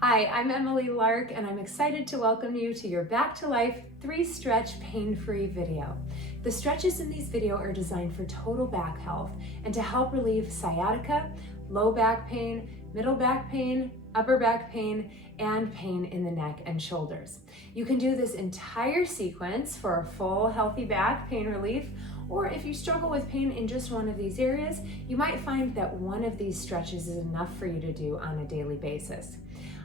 Hi, I'm Emily Lark, and I'm excited to welcome you to your Back to Life 3-stretch pain-free video. The stretches in these videos are designed for total back health and to help relieve sciatica, low back pain, middle back pain, upper back pain, and pain in the neck and shoulders. You can do this entire sequence for a full healthy back pain relief, or if you struggle with pain in just one of these areas, you might find that one of these stretches is enough for you to do on a daily basis.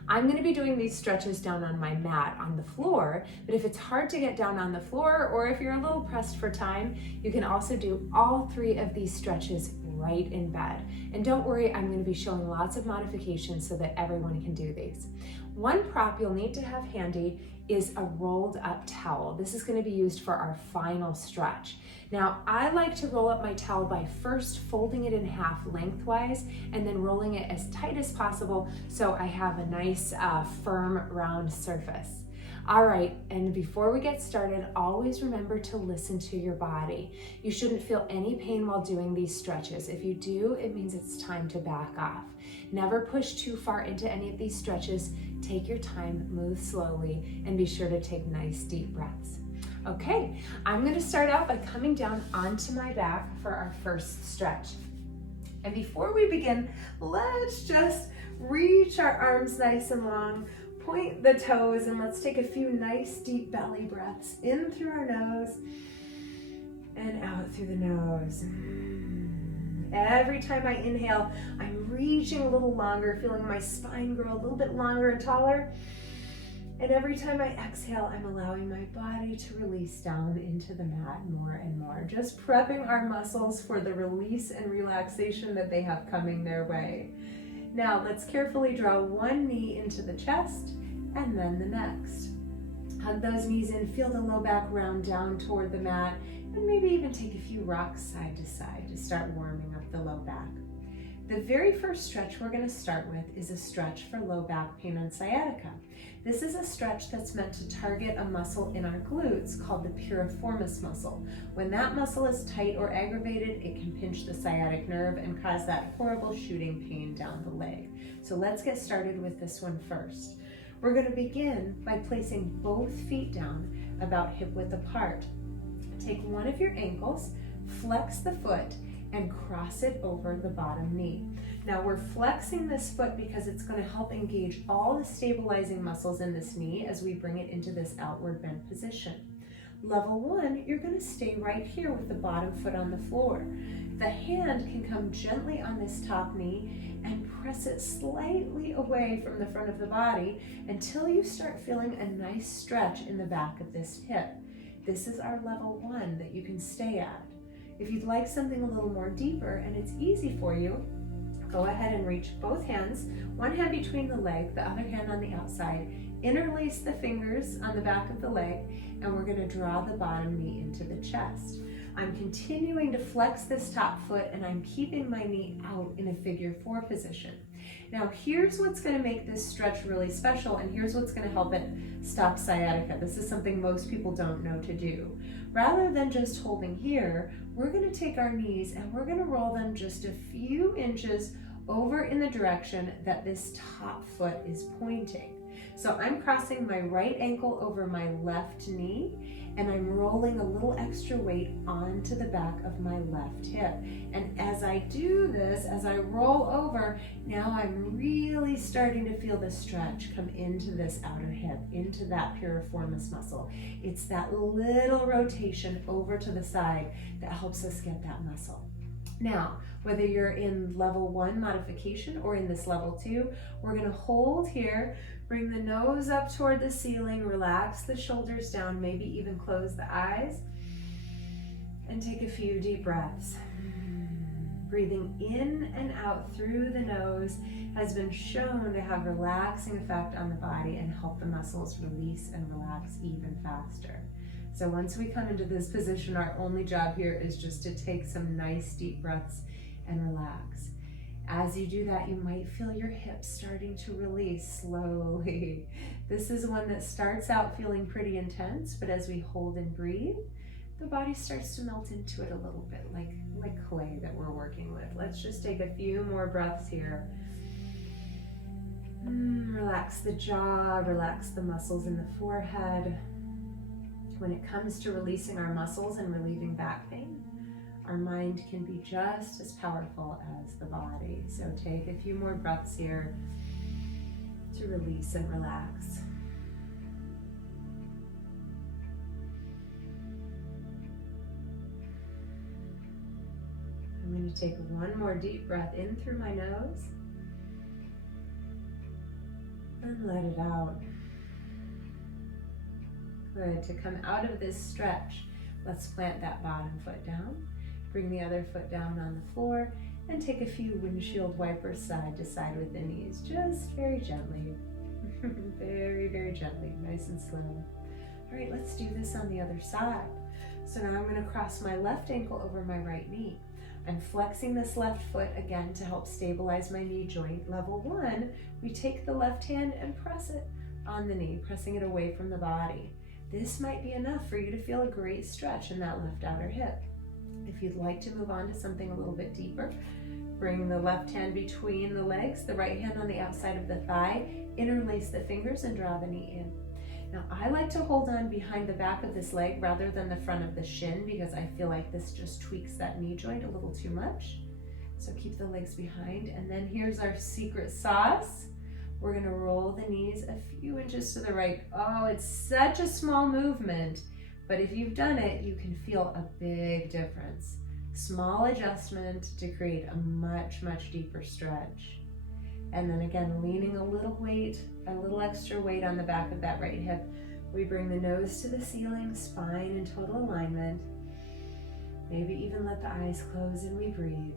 I'm going to be doing these stretches down on my mat on the floor, but if it's hard to get down on the floor or if you're a little pressed for time, you can also do all 3 of these stretches right in bed. And don't worry, I'm going to be showing lots of modifications so that everyone can do these. One prop you'll need to have handy is a rolled up towel. This is going to be used for our final stretch. Now, I like to roll up my towel by first folding it in half lengthwise and then rolling it as tight as possible so I have a nice firm round surface. All right, and before we get started, always remember to listen to your body. You shouldn't feel any pain while doing these stretches. If you do, it means it's time to back off. Never push too far into any of these stretches. Take your time, move slowly, and be sure to take nice deep breaths. Okay, I'm going to start out by coming down onto my back for our first stretch. And before we begin, let's just reach our arms nice and long, point the toes, and let's take a few nice deep belly breaths in through our nose and out through the nose. Every time I inhale, I'm reaching a little longer, feeling my spine grow a little bit longer and taller. And every time I exhale, I'm allowing my body to release down into the mat more and more, just prepping our muscles for the release and relaxation that they have coming their way. Now, let's carefully draw one knee into the chest and then the next. Hug those knees in, feel the low back round down toward the mat, and maybe even take a few rocks side to side to start warming up the low back. The very first stretch we're going to start with is a stretch for low back pain and sciatica. This is a stretch that's meant to target a muscle in our glutes called the piriformis muscle. When that muscle is tight or aggravated, it can pinch the sciatic nerve and cause that horrible shooting pain down the leg. So let's get started with this one first. We're going to begin by placing both feet down about hip width apart. Take one of your ankles, flex the foot, and cross it over the bottom knee. Now we're flexing this foot because it's going to help engage all the stabilizing muscles in this knee as we bring it into this outward bend position. Level 1, you're going to stay right here with the bottom foot on the floor. The hand can come gently on this top knee and press it slightly away from the front of the body until you start feeling a nice stretch in the back of this hip. This is our level 1 that you can stay at. If you'd like something a little more deeper and it's easy for you, go ahead and reach both hands, one hand between the leg, the other hand on the outside, interlace the fingers on the back of the leg, and we're going to draw the bottom knee into the chest. I'm continuing to flex this top foot and I'm keeping my knee out in a figure 4 position. Now here's what's going to make this stretch really special, and here's what's going to help it stop sciatica. This is something most people don't know to do. Rather than just holding here, we're going to take our knees and we're going to roll them just a few inches over in the direction that this top foot is pointing. So I'm crossing my right ankle over my left knee, and I'm rolling a little extra weight onto the back of my left hip. And as I do this, as I roll over, now I'm really starting to feel the stretch come into this outer hip, into that piriformis muscle. It's that little rotation over to the side that helps us get that muscle. Now, whether you're in level 1 modification or in this level 2, we're going to hold here, bring the nose up toward the ceiling, relax the shoulders down, maybe even close the eyes, and take a few deep breaths. Breathing in and out through the nose has been shown to have relaxing effect on the body and help the muscles release and relax even faster. So once we come into this position, our only job here is just to take some nice deep breaths and relax. As you do that, you might feel your hips starting to release slowly. This is one that starts out feeling pretty intense, but as we hold and breathe, the body starts to melt into it a little bit, like clay that we're working with. Let's just take a few more breaths here. Relax. relax the jaw, relax the muscles in the forehead. When it comes to releasing our muscles and relieving back pain, our mind can be just as powerful as the body. So take a few more breaths here to release and relax. I'm going to take one more deep breath in through my nose and let it out. Good. To come out of this stretch, let's plant that bottom foot down. Bring the other foot down on the floor and take a few windshield wipers side to side with the knees, just very gently. Very, very gently, nice and slow. All right, let's do this on the other side. So now I'm going to cross my left ankle over my right knee. I'm flexing this left foot again to help stabilize my knee joint. Level 1, we take the left hand and press it on the knee, pressing it away from the body. This might be enough for you to feel a great stretch in that left outer hip. If you'd like to move on to something a little bit deeper, bring the left hand between the legs, the right hand on the outside of the thigh, interlace the fingers and draw the knee in. Now, I like to hold on behind the back of this leg rather than the front of the shin because I feel like this just tweaks that knee joint a little too much. So keep the legs behind. And then here's our secret sauce. We're going to roll the knees a few inches to the right. Oh, it's such a small movement, but if you've done it, you can feel a big difference. Small adjustment to create a much, much deeper stretch. And then again, leaning a little weight, a little extra weight on the back of that right hip. We bring the nose to the ceiling, spine in total alignment. Maybe even let the eyes close and we breathe.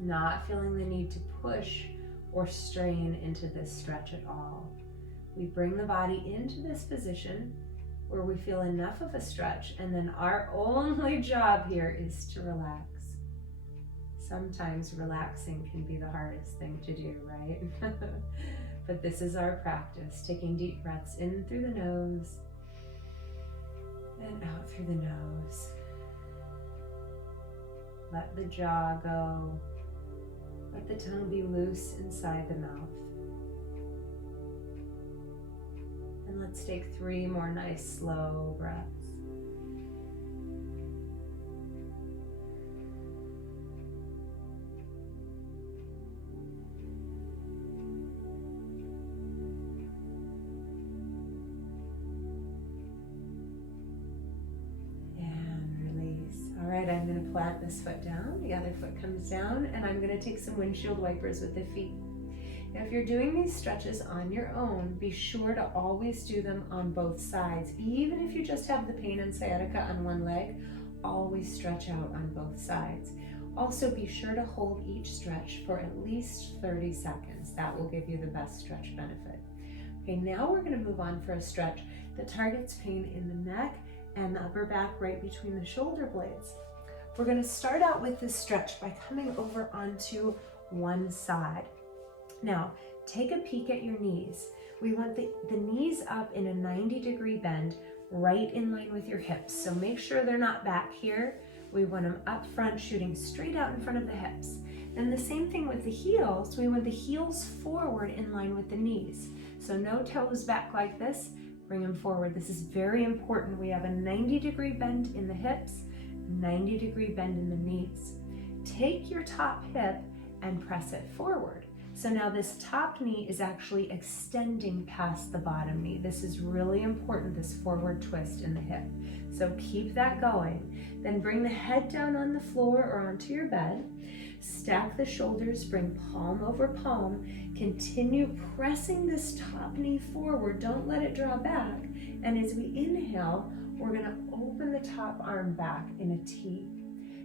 Not feeling the need to push or strain into this stretch at all. We bring the body into this position where we feel enough of a stretch, and then our only job here is to relax. Sometimes relaxing can be the hardest thing to do, right? But this is our practice, taking deep breaths in through the nose and out through the nose. Let the jaw go. Let the tongue be loose inside the mouth. And let's take 3 more nice slow breaths. I'm going to plant this foot down, the other foot comes down, and I'm going to take some windshield wipers with the feet. Now, if you're doing these stretches on your own, be sure to always do them on both sides. Even if you just have the pain and sciatica on one leg, always stretch out on both sides. Also, be sure to hold each stretch for at least 30 seconds. That will give you the best stretch benefit. Okay, now we're going to move on for a stretch that targets pain in the neck and the upper back right between the shoulder blades. We're going to start out with this stretch by coming over onto one side. Now, take a peek at your knees. We want the knees up in a 90-degree bend, right in line with your hips. So make sure they're not back here. We want them up front, shooting straight out in front of the hips. Then the same thing with the heels. We want the heels forward in line with the knees. So no toes back like this. Bring them forward. This is very important. We have a 90-degree bend in the hips, 90-degree bend in the knees. Take your top hip and press it forward. So now this top knee is actually extending past the bottom knee. This is really important, this forward twist in the hip. So keep that going. Then bring the head down on the floor or onto your bed. Stack the shoulders, bring palm over palm. Continue pressing this top knee forward. Don't let it draw back. And as we inhale, we're going to open the top arm back in a T.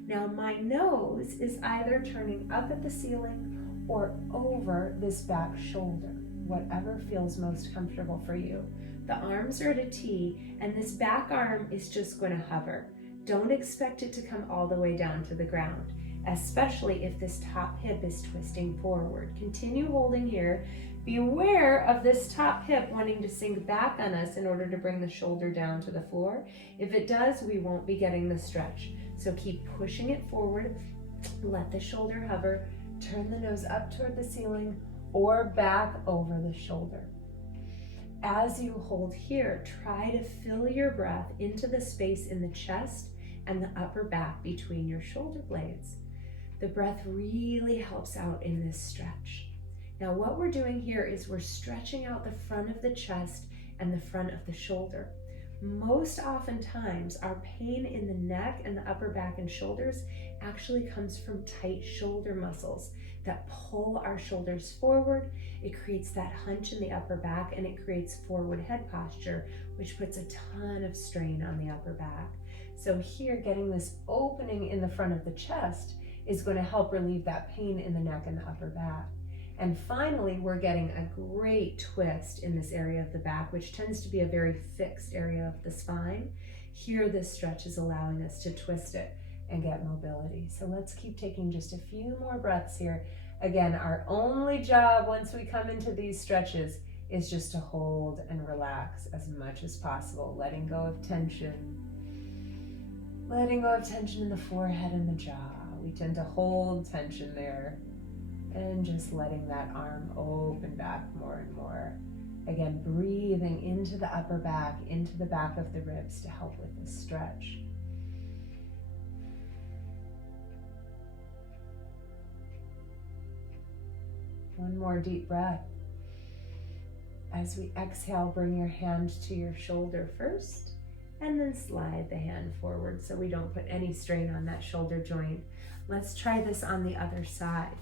Now my nose is either turning up at the ceiling or over this back shoulder, whatever feels most comfortable for you. The arms are at a T, and this back arm is just going to hover. Don't expect it to come all the way down to the ground, especially if this top hip is twisting forward. Continue holding here. Be aware of this top hip wanting to sink back on us in order to bring the shoulder down to the floor. If it does, we won't be getting the stretch. So keep pushing it forward. Let the shoulder hover. Turn the nose up toward the ceiling. or back over the shoulder. As you hold here, try to fill your breath into the space in the chest and the upper back between your shoulder blades. The breath really helps out in this stretch. Now what we're doing here is we're stretching out the front of the chest and the front of the shoulder. Most oftentimes, our pain in the neck and the upper back and shoulders actually comes from tight shoulder muscles that pull our shoulders forward. It creates that hunch in the upper back, and it creates forward head posture, which puts a ton of strain on the upper back. So here, getting this opening in the front of the chest is going to help relieve that pain in the neck and the upper back. And finally, we're getting a great twist in this area of the back, which tends to be a very fixed area of the spine. Here, this stretch is allowing us to twist it and get mobility. So let's keep taking just a few more breaths here. Again, our only job once we come into these stretches is just to hold and relax as much as possible, letting go of tension. Letting go of tension in the forehead and the jaw. We tend to hold tension there. And just letting that arm open back more and more. Again, breathing into the upper back, into the back of the ribs to help with this stretch. One more deep breath. As we exhale, bring your hand to your shoulder first, and then slide the hand forward so we don't put any strain on that shoulder joint. Let's try this on the other side.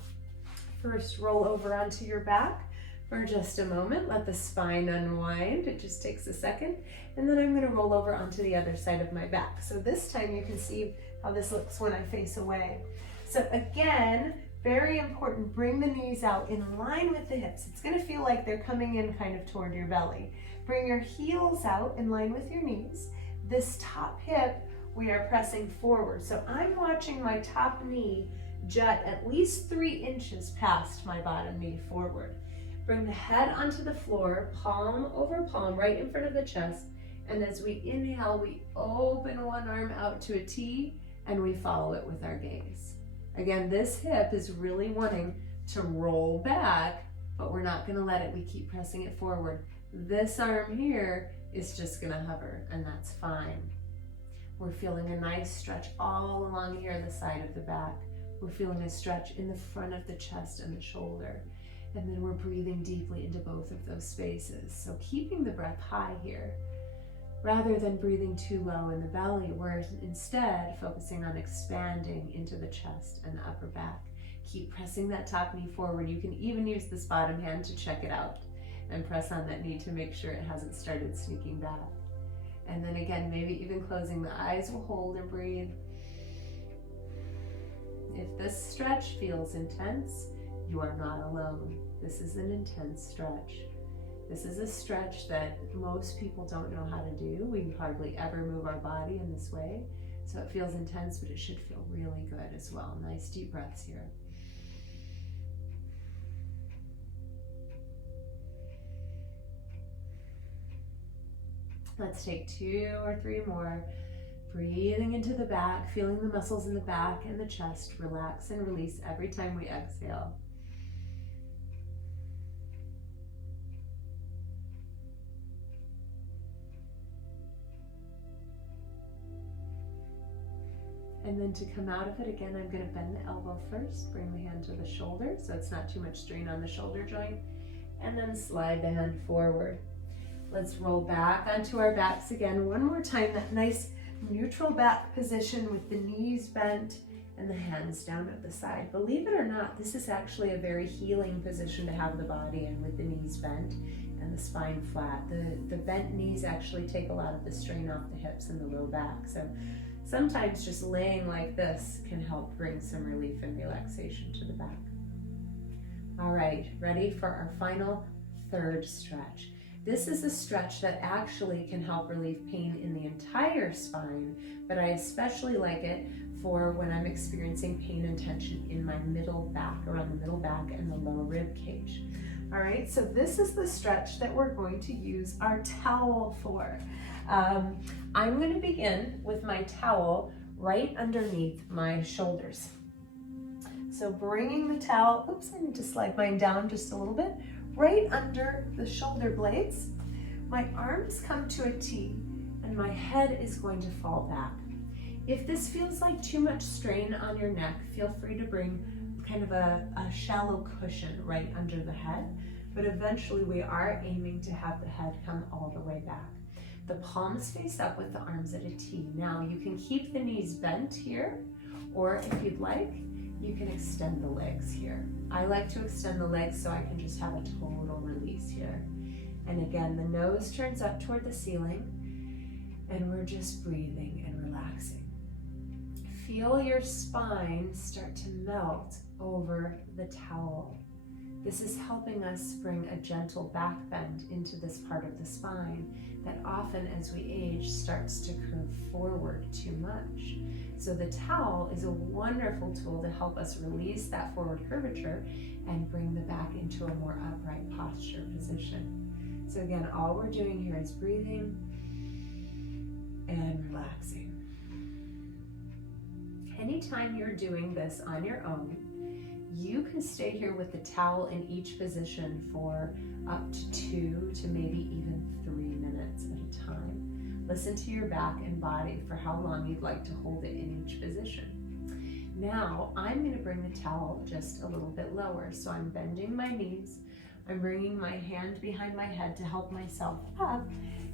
First, roll over onto your back for just a moment. Let the spine unwind. It just takes a second. And then I'm going to roll over onto the other side of my back. So this time you can see how this looks when I face away. So again, very important, bring the knees out in line with the hips. It's going to feel like they're coming in kind of toward your belly. Bring your heels out in line with your knees. This top hip, we are pressing forward. So I'm watching my top knee jut at least 3 inches past my bottom knee forward. Bring the head onto the floor, palm over palm, right in front of the chest. And as we inhale, we open one arm out to a T, and we follow it with our gaze. Again, this hip is really wanting to roll back, but we're not gonna let it. We keep pressing it forward. This arm here is just gonna hover, and that's fine. We're feeling a nice stretch all along here, the side of the back. We're feeling a stretch in the front of the chest and the shoulder. And then we're breathing deeply into both of those spaces. So keeping the breath high here, rather than breathing too low in the belly, we're instead focusing on expanding into the chest and the upper back. Keep pressing that top knee forward. You can even use this bottom hand to check it out and press on that knee to make sure it hasn't started sneaking back. And then again, maybe even closing the eyes, we'll hold and breathe. If this stretch feels intense, you are not alone. This is an intense stretch. This is a stretch that most people don't know how to do. We hardly ever move our body in this way. So it feels intense, but it should feel really good as well. Nice deep breaths here. Let's take 2 or 3 more. Breathing into the back, feeling the muscles in the back and the chest relax and release every time we exhale. And then to come out of it, again, I'm going to bend the elbow first, bring the hand to the shoulder so it's not too much strain on the shoulder joint, and then slide the hand forward. Let's roll back onto our backs again one more time, that nice neutral back position with the knees bent and the hands down at the side. Believe it or not, this is actually a very healing position to have the body in, with the knees bent and the spine flat. The bent knees actually take a lot of the strain off the hips and the low back. So sometimes just laying like this can help bring some relief and relaxation to the back. All right, ready for our final third stretch. This is a stretch that actually can help relieve pain in the entire spine, but I especially like it for when I'm experiencing pain and tension in my middle back, around the middle back and the lower rib cage. All right, so this is the stretch that we're going to use our towel for. I'm going to begin with my towel right underneath my shoulders. So bringing the towel, oops, I need to slide mine down just a little bit, right under the shoulder blades. My arms come to a T and my head is going to fall back. If this feels like too much strain on your neck, feel free to bring kind of a shallow cushion right under the head, but eventually we are aiming to have the head come all the way back. The palms face up with the arms at a T. Now you can keep the knees bent here, or if you'd like, you can extend the legs here. I like to extend the legs so I can just have a total release here. And again, the nose turns up toward the ceiling, and we're just breathing and relaxing. Feel your spine start to melt over the towel. This is helping us bring a gentle back bend into this part of the spine that often as we age starts to curve forward too much. So the towel is a wonderful tool to help us release that forward curvature and bring the back into a more upright posture position. So again, all we're doing here is breathing and relaxing. Anytime you're doing this on your own, you can stay here with the towel in each position for up to 2 to maybe even 3 minutes at a time. Listen to your back and body for how long you'd like to hold it in each position. Now, I'm going to bring the towel just a little bit lower. So I'm bending my knees, I'm bringing my hand behind my head to help myself up,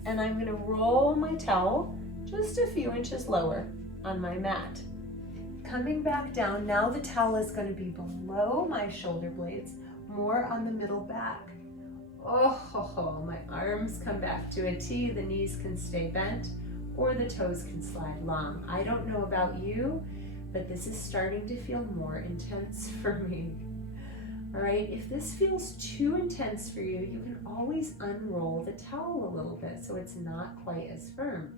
and I'm going to roll my towel just a few inches lower on my mat. Coming back down, now the towel is going to be below my shoulder blades, more on the middle back. Oh, my arms come back to a T, the knees can stay bent, or the toes can slide long. I don't know about you, but this is starting to feel more intense for me. All right, if this feels too intense for you, you can always unroll the towel a little bit so it's not quite as firm.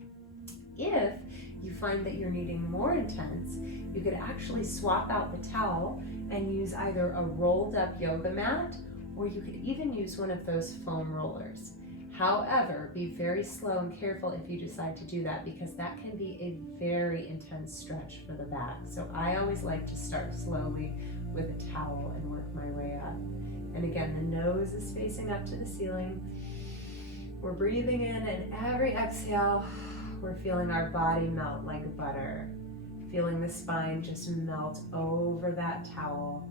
If you find that you're needing more intense, you could actually swap out the towel and use either a rolled up yoga mat, or you could even use one of those foam rollers. However, be very slow and careful if you decide to do that, because that can be a very intense stretch for the back. So I always like to start slowly with a towel and work my way up. And again, the nose is facing up to the ceiling. We're breathing in, and every exhale, we're feeling our body melt like butter, feeling the spine just melt over that towel,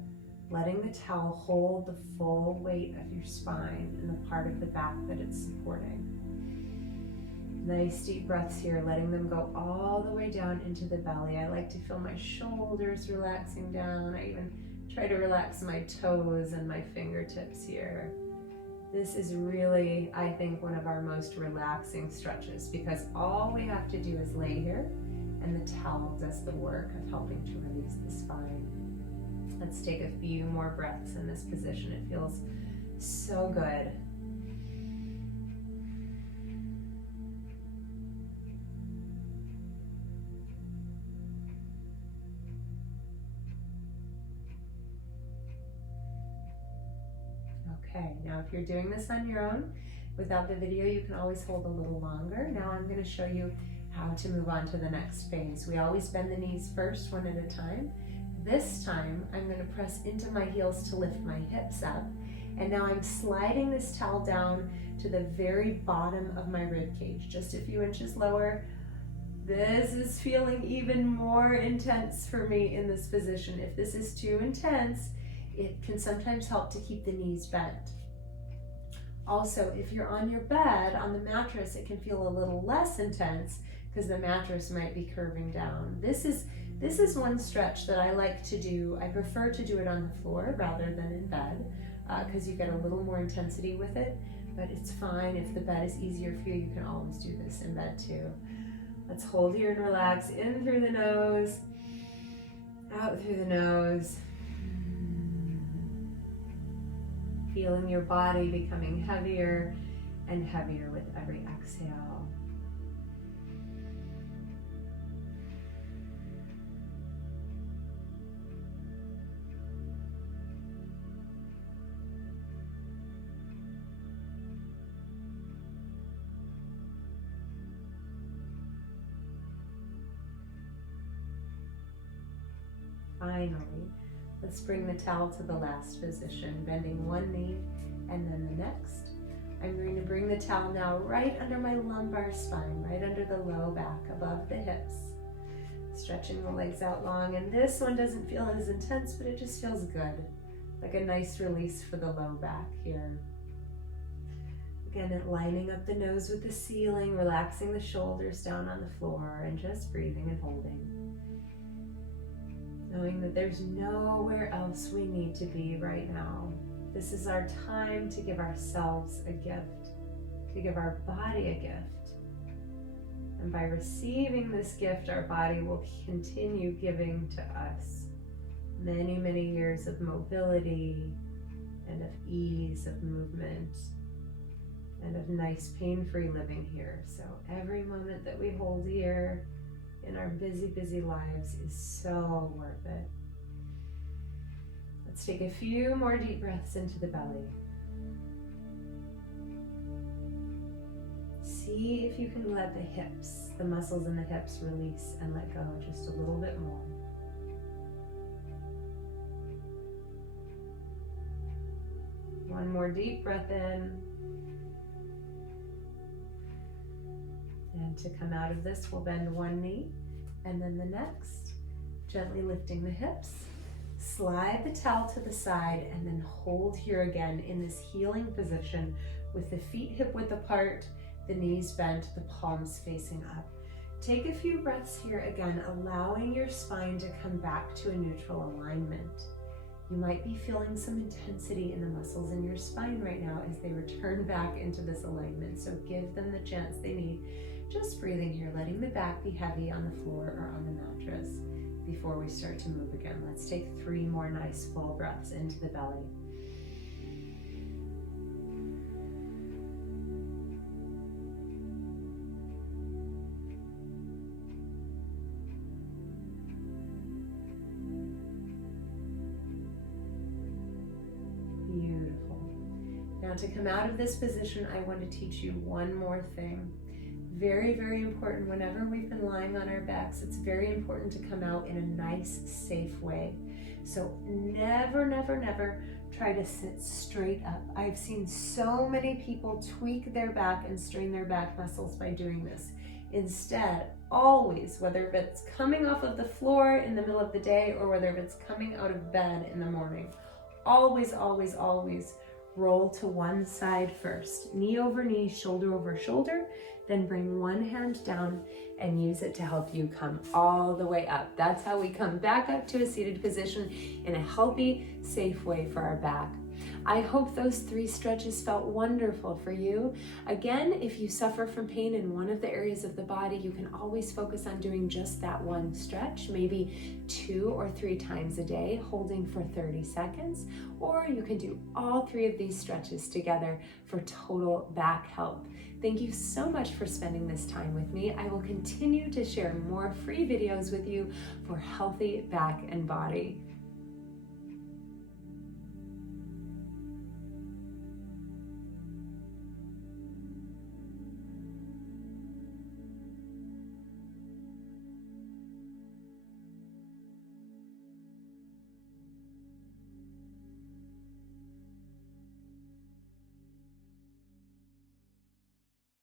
letting the towel hold the full weight of your spine and the part of the back that it's supporting. Nice deep breaths here, letting them go all the way down into the belly. I like to feel my shoulders relaxing down. I even try to relax my toes and my fingertips here. This is really, I think, one of our most relaxing stretches, because all we have to do is lay here and the towel does the work of helping to release the spine. Let's take a few more breaths in this position. It feels so good. Okay, now if you're doing this on your own, without the video, you can always hold a little longer. Now I'm going to show you how to move on to the next phase. We always bend the knees first, one at a time. This time, I'm going to press into my heels to lift my hips up. And now I'm sliding this towel down to the very bottom of my rib cage, just a few inches lower. This is feeling even more intense for me in this position. If this is too intense, it can sometimes help to keep the knees bent. Also, if you're on your bed, on the mattress, it can feel a little less intense because the mattress might be curving down. This is one stretch that I like to do. I prefer to do it on the floor rather than in bed because you get a little more intensity with it, but it's fine. If the bed is easier for you, you can always do this in bed too. Let's hold here and relax. In through the nose, out through the nose. Feeling your body becoming heavier and heavier with every exhale. Finally, Let's bring the towel to the last position, bending one knee and then the next. I'm going to bring the towel now right under my lumbar spine, right under the low back, above the hips. Stretching the legs out long, and this one doesn't feel as intense, but it just feels good. Like a nice release for the low back here. Again, lining up the nose with the ceiling, relaxing the shoulders down on the floor, and just breathing and holding. Knowing that there's nowhere else we need to be right now. This is our time to give ourselves a gift, to give our body a gift. And by receiving this gift, our body will continue giving to us many, many years of mobility and of ease of movement and of nice pain-free living here. So every moment that we hold here in our busy, busy lives is so worth it. Let's take a few more deep breaths into the belly. See if you can let the hips, the muscles in the hips release and let go just a little bit more. One more deep breath in. And to come out of this, we'll bend one knee and then the next, gently lifting the hips. Slide the towel to the side and then hold here again in this healing position with the feet hip width apart, the knees bent, the palms facing up. Take a few breaths here again, allowing your spine to come back to a neutral alignment. You might be feeling some intensity in the muscles in your spine right now as they return back into this alignment, so give them the chance they need. Just breathing here, letting the back be heavy on the floor or on the mattress before we start to move again. Let's take 3 more nice full breaths into the belly. Beautiful. Now to come out of this position, I want to teach you one more thing. Very, very important. Whenever we've been lying on our backs, it's very important to come out in a nice, safe way. So never, never, never try to sit straight up. I've seen so many people tweak their back and strain their back muscles by doing this. Instead, always, whether it's coming off of the floor in the middle of the day or whether it's coming out of bed in the morning, always, always, always roll to one side first. Knee over knee, shoulder over shoulder. Then bring one hand down and use it to help you come all the way up. That's how we come back up to a seated position in a healthy, safe way for our back. I hope those 3 stretches felt wonderful for you. Again, if you suffer from pain in one of the areas of the body, you can always focus on doing just that one stretch, maybe 2 or 3 times a day, holding for 30 seconds, or you can do all 3 of these stretches together for total back health. Thank you so much for spending this time with me. I will continue to share more free videos with you for healthy back and body.